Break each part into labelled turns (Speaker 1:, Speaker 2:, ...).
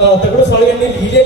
Speaker 1: तगडू साळे यांनी
Speaker 2: लिहिले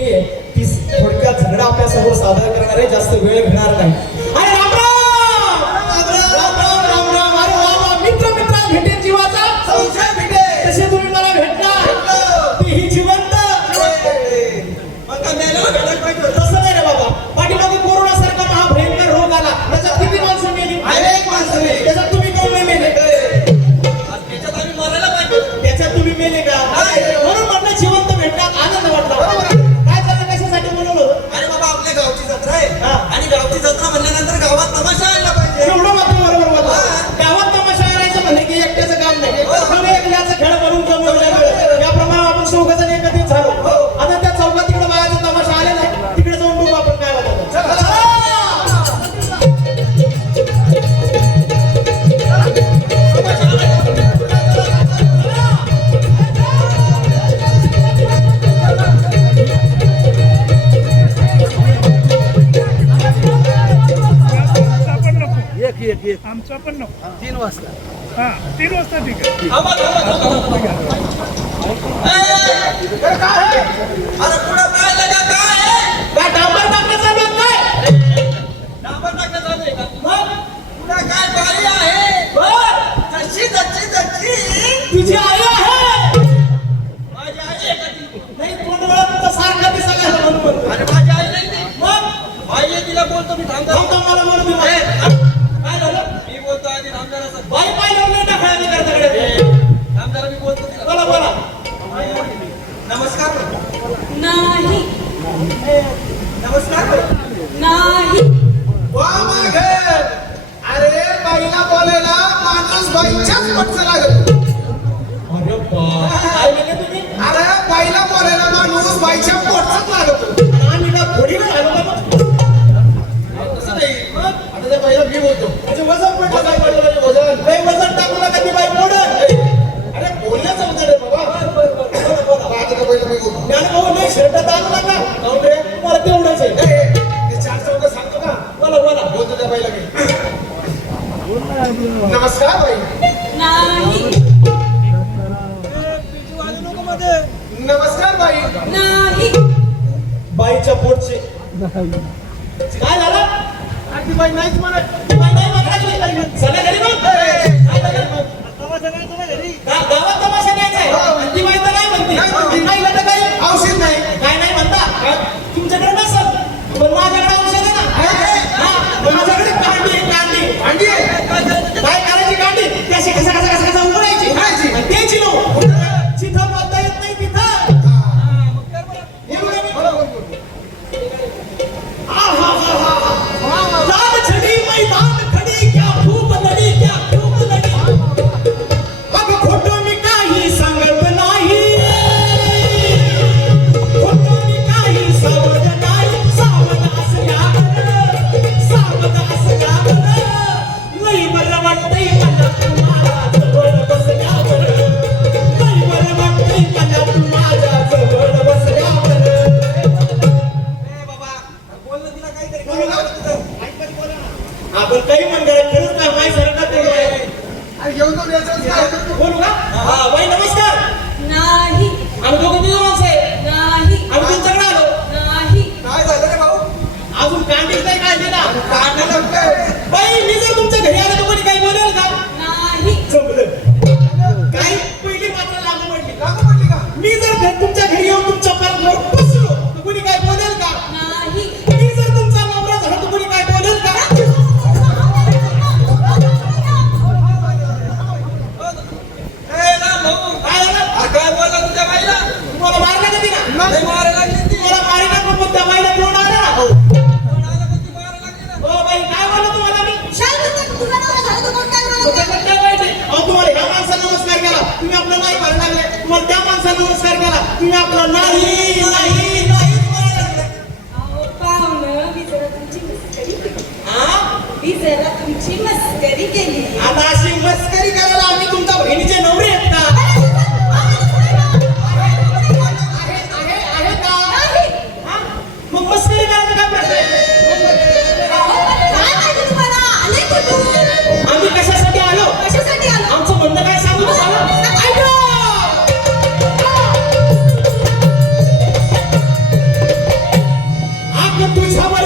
Speaker 2: छप्पन्न
Speaker 3: तीन वाजता.
Speaker 2: हा तीन वाजता ठीक आहे.
Speaker 1: जीव टाकू बाई अरे बोलण्याचं वजन आहे बाबा. नाही रे मला आहे.
Speaker 4: ते चार सांगतो का?
Speaker 1: बोला
Speaker 4: नमस्कार बाई. नमस्कार बाई.
Speaker 1: बाईच्या पोटचे. काय झालं?
Speaker 4: ती बाई नाहीच म्हणत.
Speaker 1: नाही Azul Carmen está Atas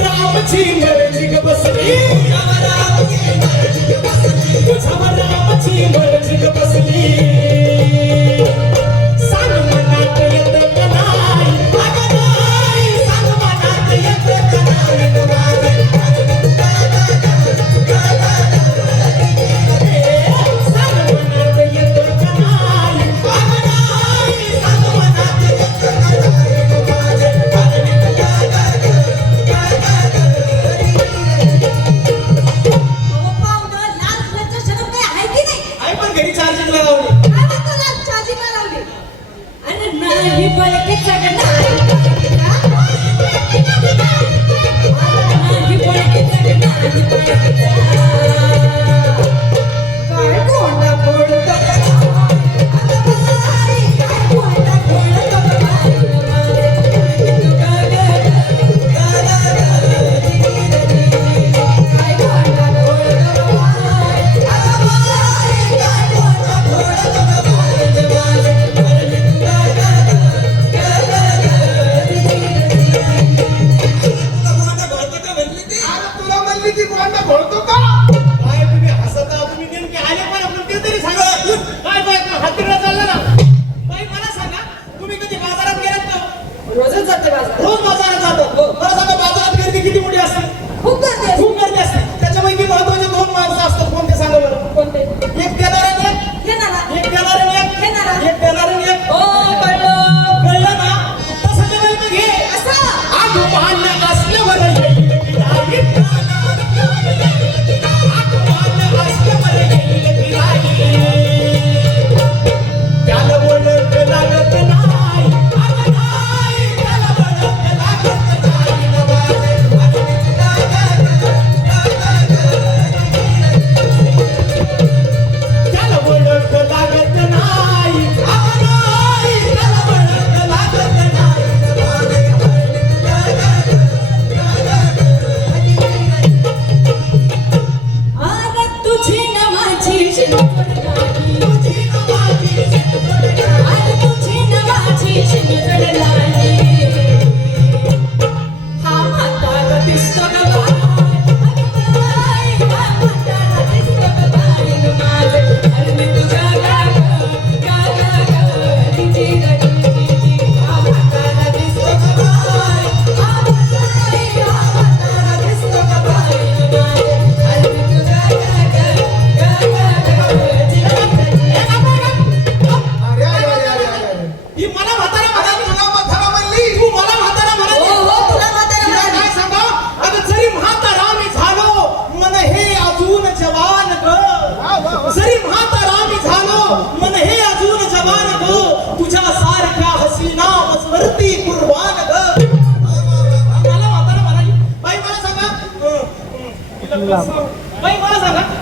Speaker 1: रामची मर्जी ग बसली तुझ्यावर रामची मर्जी ग बसली सांग मनात येतं
Speaker 5: म्हणली ती कोणाला बोलतो का? काय
Speaker 1: तुम्ही हसत आहात? तुम्ही नेमके आले पण आपण ते तरी सांगा. काय काय हत्तीला चालला ना? बाई मला सांगा तुम्ही कधी बाजारात गेलात का?
Speaker 5: रोजच जाते बाजार.
Speaker 1: रोज बाजारात जातो.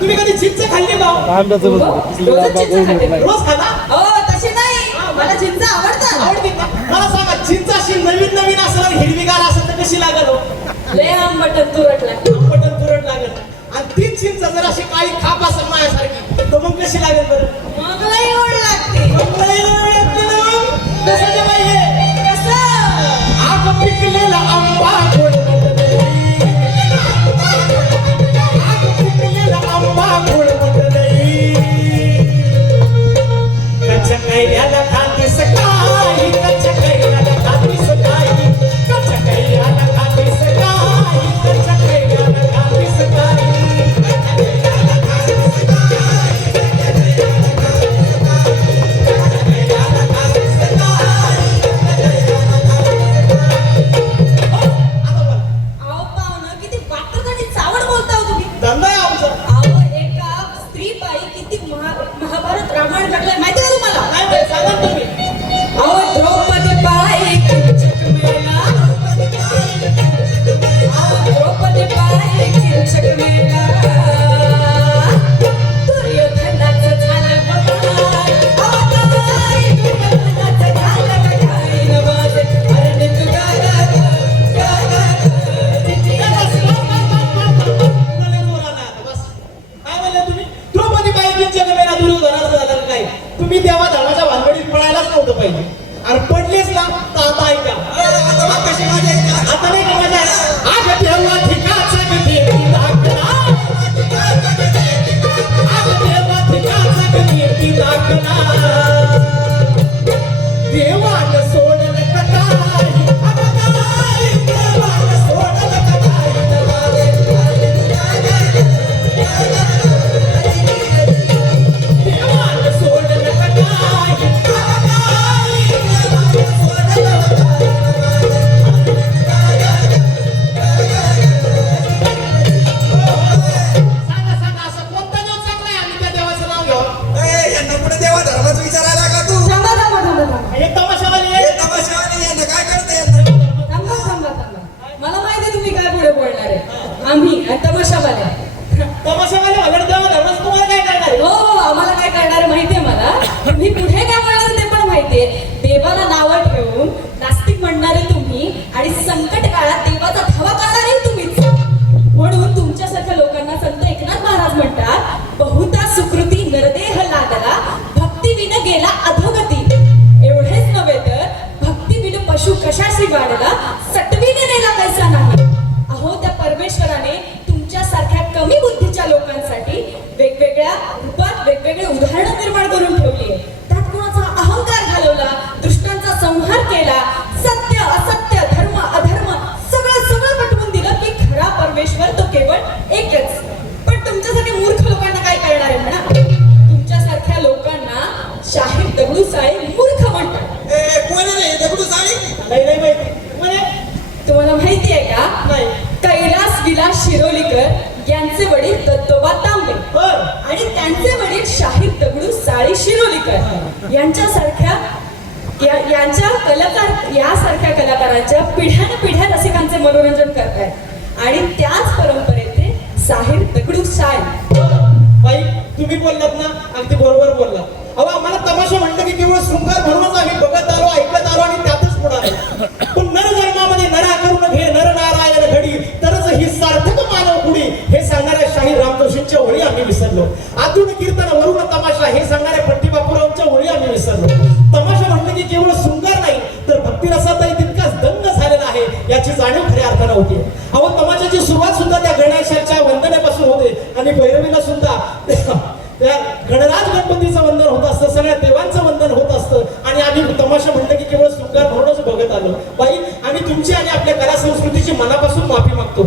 Speaker 1: तुम्ही कधी चिंच खाल्ली का? हो,
Speaker 5: तशी नाही. मला आवडतात.
Speaker 1: अशी नवीन नवीन हिरवीगार असेल तर लागल हो?
Speaker 5: तुरट
Speaker 1: लागल. आणि तीच चिंच जर अशी काळी खाप असेल माझ्यासारखी तर मग कशी लागेल बरं?
Speaker 5: না पशु कशाशी वाढला सटवीने नेला नाही. अहो त्या परमेश्वराने तुमच्यासारख्या कमी बुद्धीच्या लोकांसाठी वेगवेगळ्या रूपात वेगवेगळे उदाहरणं निर्माण करून ठेवली आहे दगडू साळी
Speaker 1: नाही नाही माहिती. म्हणे
Speaker 5: तुम्हाला माहिती आहे का?
Speaker 1: नाही.
Speaker 5: कैलास विलास शिरोलीकर यांचे वडील दत्तोबा तांबे
Speaker 1: बर.
Speaker 5: आणि त्यांचे वडील शाहीर दगडू साळी शिरोलीकर. यांच्यासारख्या या- यांच्या कलाकार यासारख्या कलाकारांच्या पिढ्यान पिढ्या रसिकांचे मनोरंजन करतायत. आणि त्याच परंपरेचे साहिर दगडू साळी
Speaker 1: बाई तुम्ही बोललात ना अगदी बरोबर बोललात. अहो आम्हाला तमाशा म्हणलं की केवळ शृंगार म्हणूनच आम्ही गणराज गणपतीचं वंदन होत असतं सगळ्या देवांचं वंदन होत असतं. आणि आम्ही तमाशा म्हणलं की केवळ शृंगार म्हणूनच बघत आलो. बाई आम्ही तुमची आणि आपल्या कला संस्कृतीची मनापासून माफी मागतो.